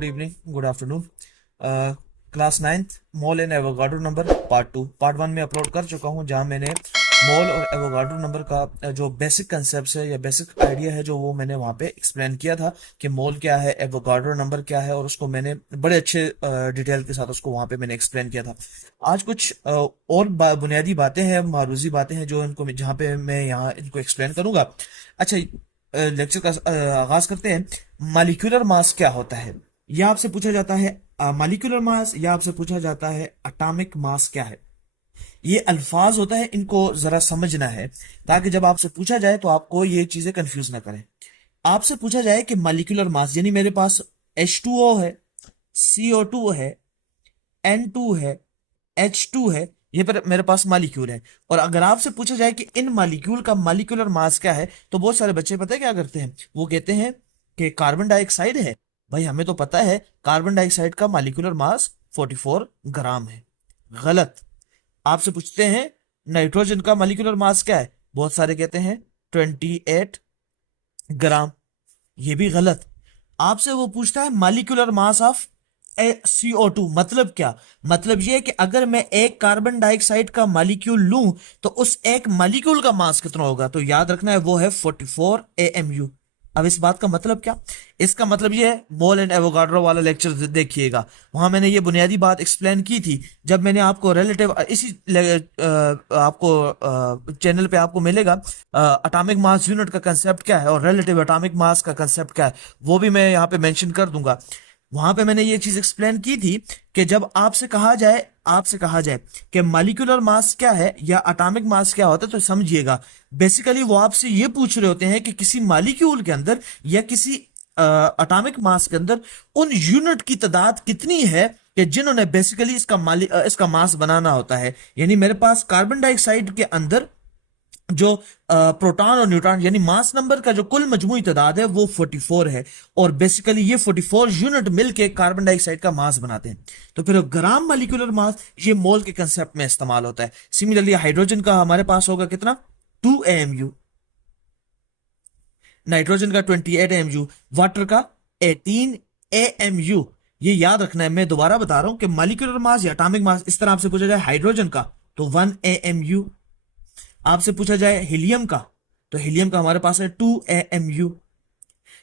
Good evening, good afternoon. Class ninth mole and Avogadro number part one में upload कर चुका हूं, जहां मैंने मोल और एवोगाड्रो नंबर का जो बेसिक कंसेप्ट है या बेसिक आइडिया है जो वो मैंने वहां पे एक्सप्लेन किया था कि मोल क्या है, एवोगाड्रो नंबर क्या है, और उसको मैंने बड़े अच्छे डिटेल के साथ उसको वहां पे मैंने एक्सप्लेन किया था। आज कुछ और बुनियादी बातें हैं, मारूजी बातें हैं जो इनको जहाँ पे मैं यहाँ इनको एक्सप्लेन करूंगा। अच्छा, लेक्चर का आगाज करते हैं। मालिक्यूलर मास क्या होता है, यह आपसे पूछा जाता है। मालिक्यूलर मास या आपसे पूछा जाता है एटॉमिक मास क्या है। ये अल्फाज होता है, इनको जरा समझना है ताकि जब आपसे पूछा जाए तो आपको ये चीजें कंफ्यूज ना करें। आपसे पूछा जाए कि मालिक्यूलर मास यानी मेरे पास H2O है, CO2 है, N2 है, H2 है, ये पर मेरे पास मालिक्यूल है। और अगर आपसे पूछा जाए कि इन मालिक्यूल का मालिक्यूलर मास क्या है, तो बहुत सारे बच्चे पता है क्या करते हैं, वो कहते हैं कि कार्बन डाइऑक्साइड है। भाई हमें तो पता है कार्बन डाइऑक्साइड का मालिक्यूलर मास 44 ग्राम है। गलत। आपसे पूछते हैं नाइट्रोजन का मालिक्यूलर मास क्या है, बहुत सारे कहते हैं 28 ग्राम। ये भी गलत। आपसे वो पूछता है मालिक्यूलर मास ऑफ CO2, मतलब क्या? मतलब ये है कि अगर मैं एक कार्बन डाइऑक्साइड का मालिक्यूल लूं तो उस एक मालिक्यूल का मास कितना होगा, तो याद रखना है वो है 44 AMU। अब इस बात का मतलब क्या? इसका मतलब ये है, मोल एंड एवोगाड्रो वाला लेक्चर देखिएगा, वहां मैंने ये बुनियादी बात एक्सप्लेन की थी। जब मैंने आपको रिलेटिव आपको चैनल पे आपको मिलेगा एटॉमिक मास यूनिट का कंसेप्ट क्या है और रिलेटिव एटॉमिक मास का कंसेप्ट क्या है, वो भी मैं यहाँ पे मेंशन कर दूंगा। वहां पे मैंने ये चीज एक्सप्लेन की थी कि जब आपसे कहा जाए कि मॉलिक्यूलर मास क्या है या एटॉमिक मास क्या होता है, तो समझिएगा बेसिकली वो आपसे ये पूछ रहे होते हैं कि किसी मॉलिक्यूल के अंदर या किसी एटॉमिक मास के अंदर उन यूनिट की तादाद कितनी है कि जिन्होंने बेसिकली इसका मास बनाना होता है। यानी मेरे पास कार्बन डाइऑक्साइड के अंदर जो प्रोटॉन और न्यूट्रॉन यानी मास नंबर का जो कुल मजमूई तादाद है वो 44 है, और बेसिकली ये 44 यूनिट मिलके कार्बन डाइऑक्साइड का मास बनाते हैं। तो फिर ग्राम मॉलिक्यूलर मास ये मोल के कंसेप्ट में इस्तेमाल होता है। सिमिलरली हाइड्रोजन का हमारे पास होगा कितना, 2 AMU, नाइट्रोजन का 28 AMU, वाटर का 18 AMU। ये याद रखना है, मैं दोबारा बता रहा हूं कि मॉलिक्यूलर मास या एटॉमिक मास इस तरह आपसे पूछा जाए हाइड्रोजन का तो 1 AMU, आपसे पूछा जाए हीलियम का तो हीलियम का हमारे पास है 2 AMU।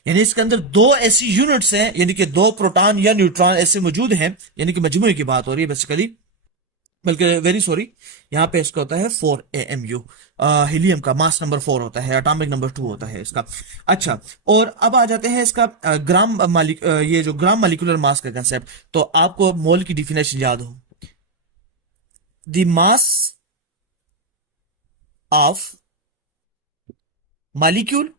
यानी इसके अंदर दो ऐसी यूनिट्स हैं, यानी कि दो प्रोटॉन या न्यूट्रॉन ऐसे मौजूद हैं, यानी कि मजमूए की बात हो रही है बेसिकली, बल्कि वेरी सॉरी, यहाँ पे इसका होता है 4 AMU। हीलियम का मास नंबर 4 होता है, एटॉमिक नंबर 2 होता है इसका। अच्छा, और अब आ जाते हैं इसका ये जो ग्राम मॉलिक्यूलर मास का कंसेप्ट। तो आपको मोल की डिफिनेशन याद हो, the mass of molecule,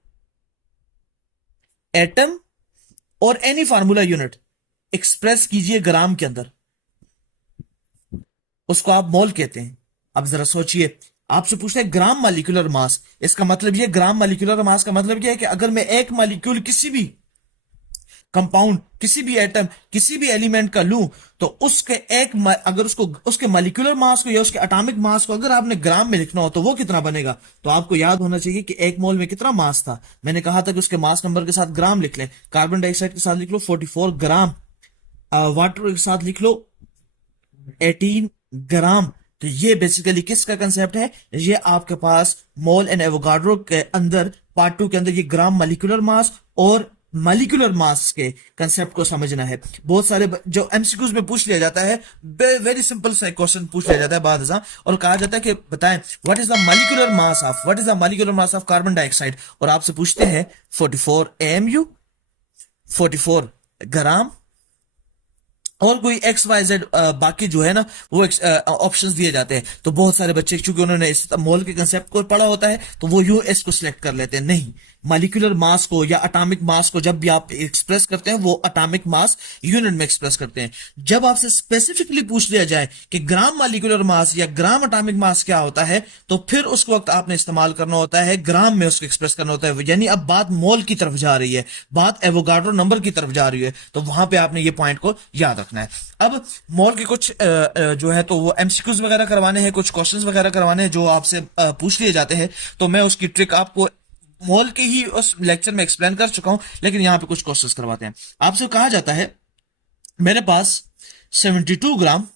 atom और एनी फार्मूला यूनिट एक्सप्रेस कीजिए ग्राम के अंदर, उसको आप मोल कहते हैं। अब जरा सोचिए, आपसे पूछते हैं ग्राम मॉलिक्यूलर मास, इसका मतलब ये ग्राम मॉलिक्यूलर मास का मतलब ये है कि अगर मैं एक मॉलिक्यूल किसी भी कंपाउंड, किसी भी एटम, किसी भी एलिमेंट का लूं तो उसके अगर उसको उसके मॉलिक्यूलर मास को या उसके एटॉमिक मास को अगर आपने ग्राम में लिखना हो तो वो कितना बनेगा। तो आपको याद होना चाहिए कि एक मोल में कितना मास था। मैंने कहा था कि उसके मास नंबर के साथ ग्राम लिख लें। कार्बन डाइऑक्साइड के साथ लिख लो 44 ग्राम, वाटर के साथ लिख लो 18 ग्राम। तो ये बेसिकली किसका कंसेप्ट है, ये आपके पास मोल एंड एवोगाड्रो के अंदर पार्ट 2 के अंदर ये ग्राम मॉलिक्यूलर मास और मॉलिक्यूलर मास के कंसेप्ट को समझना है। बहुत सारे जो एमसीक्यूज में पूछ लिया जाता है, वेरी सिंपल सा क्वेश्चन पूछ लिया जाता है बाद और कहा जाता है कि बताएं what is the molecular mass of carbon dioxide, और आपसे पूछते हैं 44 AMU, 44 ग्राम और कोई XYZ बाकी जो है ना वो ऑप्शंस दिए जाते हैं। तो बहुत सारे बच्चे चूंकि उन्होंने इस मोल के कंसेप्ट को पढ़ा होता है तो वो यूएस को सिलेक्ट कर लेते हैं। नहीं, मॉलिक्यूलर मास को या एटॉमिक मास को जब भी आप एक्सप्रेस करते हैं वो एटॉमिक मास यूनिट में एक्सप्रेस करते हैं। जब आपसे स्पेसिफिकली पूछ लिया जाए कि ग्राम मॉलिक्यूलर मास या ग्राम एटॉमिक मास क्या होता है, तो फिर उस वक्त आपने इस्तेमाल करना होता है ग्राम में, उसको एक्सप्रेस करना होता है। यानी अब बात मोल की तरफ जा रही है, बात एवोगाड्रो नंबर की तरफ जा रही है, तो वहां पे आपने ये पॉइंट को याद रखना है। अब मोल के कुछ जो है तो वो एमसीक्यूज वगैरह करवाने हैं, कुछ क्वेश्चंस वगैरह करवाने हैं जो आपसे पूछ लिए जाते हैं। तो मैं उसकी ट्रिक आपको मोल के ही उस लेक्चर में एक्सप्लेन कर चुका हूं, लेकिन यहां पे कुछ क्वेश्चंस करवाते हैं। आपसे कहा जाता है मेरे पास 72 ग्राम,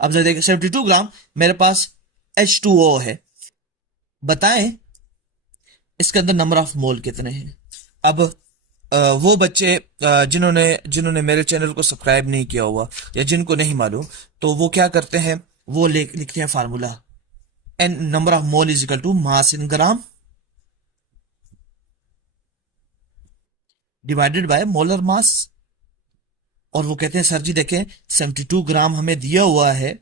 अब जरा देखिए 72 ग्राम मेरे पास H2O है। बताएं इसके अंदर नंबर ऑफ मोल कितने हैं। अब वो बच्चे जिन्होंने जिन्होंने मेरे चैनल को सब्सक्राइब नहीं किया हुआ या जिनको नहीं मालूम, तो वो क्या करते हैं, वो लिखते हैं formula, n number of mole is equal to mass in gram divided by molar mass. और वो कहते हैं सर जी देखें 72 ग्राम हमें दिया हुआ है,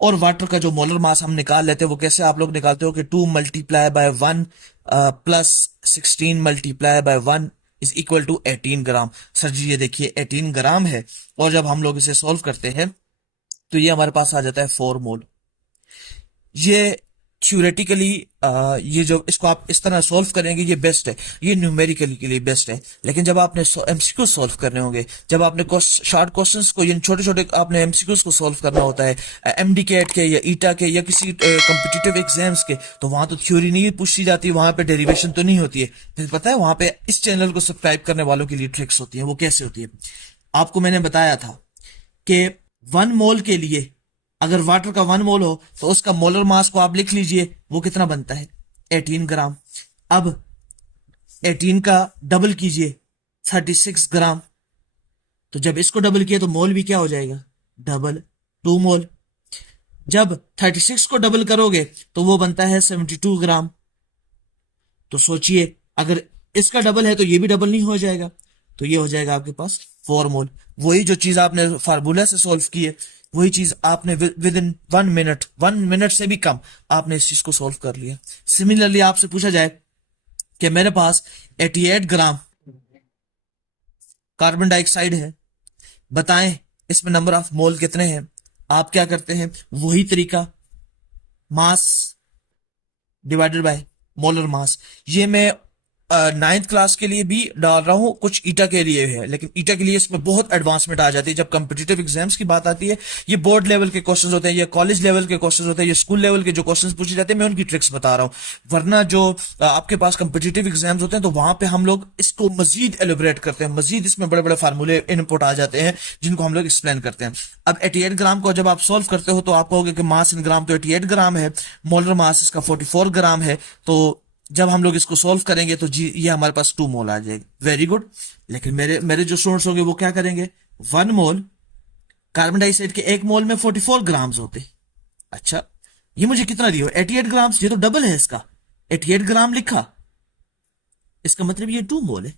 और वाटर का जो मोलर मास हम निकाल लेते हैं वो कैसे आप लोग निकालते हो कि 2 multiply by 1 plus 16 multiply by 1 is equal to 18 gram. Sir ji ये देखिए 18 ग्राम है, और जब हम लोग इसे सॉल्व करते हैं तो ये हमारे पास आ जाता है 4 मोल। ये थ्योरेटिकली ये जो इसको आप इस तरह सॉल्व करेंगे ये बेस्ट है, ये न्यूमेरिकली के लिए बेस्ट है। लेकिन जब आपने एमसीक्यू सॉल्व करने होंगे, जब आपने शॉर्ट क्वेश्चंस को, इन छोटे छोटे आपने एमसीक्यूज को सॉल्व करना होता है एमडी कैट के या ईटा के या किसी कॉम्पिटिटिव एग्जाम्स के, तो वहां तो थ्योरी नहीं पूछी जाती, वहां पे डेरिवेशन तो नहीं होती है। फिर पता है वहां पे इस चैनल को सब्सक्राइब करने वालों के लिए ट्रिक्स होती है। वो कैसे होती है, आपको मैंने बताया था कि 1 मोल के लिए अगर वाटर का 1 मोल हो तो उसका मोलर मास को आप लिख लीजिए, वो कितना बनता है 18 ग्राम। अब 18 का डबल कीजिए 36 ग्राम, तो जब इसको डबल किया तो मोल भी क्या हो जाएगा, डबल, 2 मोल। जब 36 को डबल करोगे तो वो बनता है 72 ग्राम। तो सोचिए अगर इसका डबल है तो ये भी डबल नहीं हो जाएगा, तो ये हो जाएगा आपके पास 4 मोल। वही जो चीज आपने फार्मूला से सॉल्व की है, वही चीज आपने विद इन 1 मिनट, 1 मिनट से भी कम आपने इस चीज को सॉल्व कर लिया। सिमिलरली आपसे पूछा जाए कि मेरे पास 88 ग्राम कार्बन डाइऑक्साइड है, बताएं इसमें नंबर ऑफ मोल कितने हैं। आप क्या करते हैं, वही तरीका, मास डिवाइडेड बाय मोलर मास। ये मैं 9th क्लास के लिए भी डाल रहा हूं, कुछ ईटा के लिए है, लेकिन ईटा के लिए इसमें बहुत एडवांसमेंट आ जाती है जब कॉम्पिटिटिव एग्जाम्स की बात आती है। ये बोर्ड लेवल के क्वेश्चंस होते हैं, ये कॉलेज लेवल के क्वेश्चंस होते हैं, ये स्कूल लेवल के जो क्वेश्चंस पूछे जाते हैं मैं उनकी ट्रिक्स बता रहा हूं। वरना जो आपके पास कॉम्पिटिटिव एग्जाम्स होते हैं तो वहां पे हम लोग इसको मजीद एलिब्रेट करते हैं, मजीद इसमें बड़े बड़े फार्मूले इनपुट आ जाते हैं जिनको हम लोग एक्सप्लेन करते हैं। अब 88 ग्राम को जब आप सॉल्व करते हो तो आप कहोगे कि मास इन ग्राम तो 88 ग्राम है, मोलर मास इसका 44 ग्राम है, तो जब हम लोग इसको सॉल्व करेंगे तो जी ये हमारे पास 2 मोल आ जाएगा। Very good. लेकिन मेरे मेरे जो स्टूडेंट्स होंगे वो क्या करेंगे, 1 मोल कार्बन डाइऑक्साइड के 1 मोल में 44 ग्राम्स होते। अच्छा ये मुझे कितना दिया, 88 ग्राम्स, ये तो डबल है इसका, 88 ग्राम लिखा, इसका मतलब ये 2 मोल है।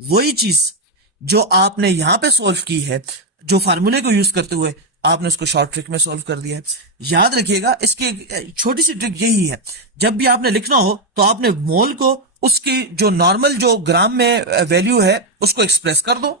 वही चीज जो आपने यहां पे सॉल्व की है, जो फार्मूले को यूज करते हुए आपने उसको शॉर्ट ट्रिक में सॉल्व कर दिया है। याद रखिएगा इसकी छोटी सी ट्रिक यही है, जब भी आपने लिखना हो तो आपने मोल को उसकी जो नॉर्मल जो ग्राम में वैल्यू है उसको एक्सप्रेस कर दो।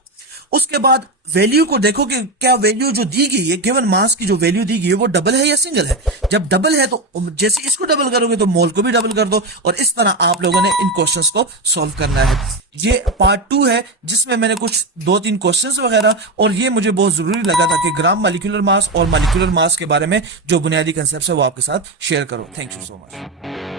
उसके बाद वैल्यू को देखो कि क्या वैल्यू जो दी गई है, गिवन मास की जो वैल्यू दी गई है वो डबल है या सिंगल है। जब डबल है तो जैसे इसको डबल करोगे तो मोल को भी डबल कर दो, और इस तरह आप लोगों ने इन क्वेश्चंस को सॉल्व करना है। ये पार्ट 2 है जिसमें मैंने कुछ 2-3 क्वेश्चंस वगैरह, और ये मुझे बहुत जरूरी लगा था कि ग्राम मॉलिक्यूलर मास और मॉलिक्यूलर मास के बारे में जो बुनियादी कंसेप्ट है वो आपके साथ शेयर करो। Thank you so much.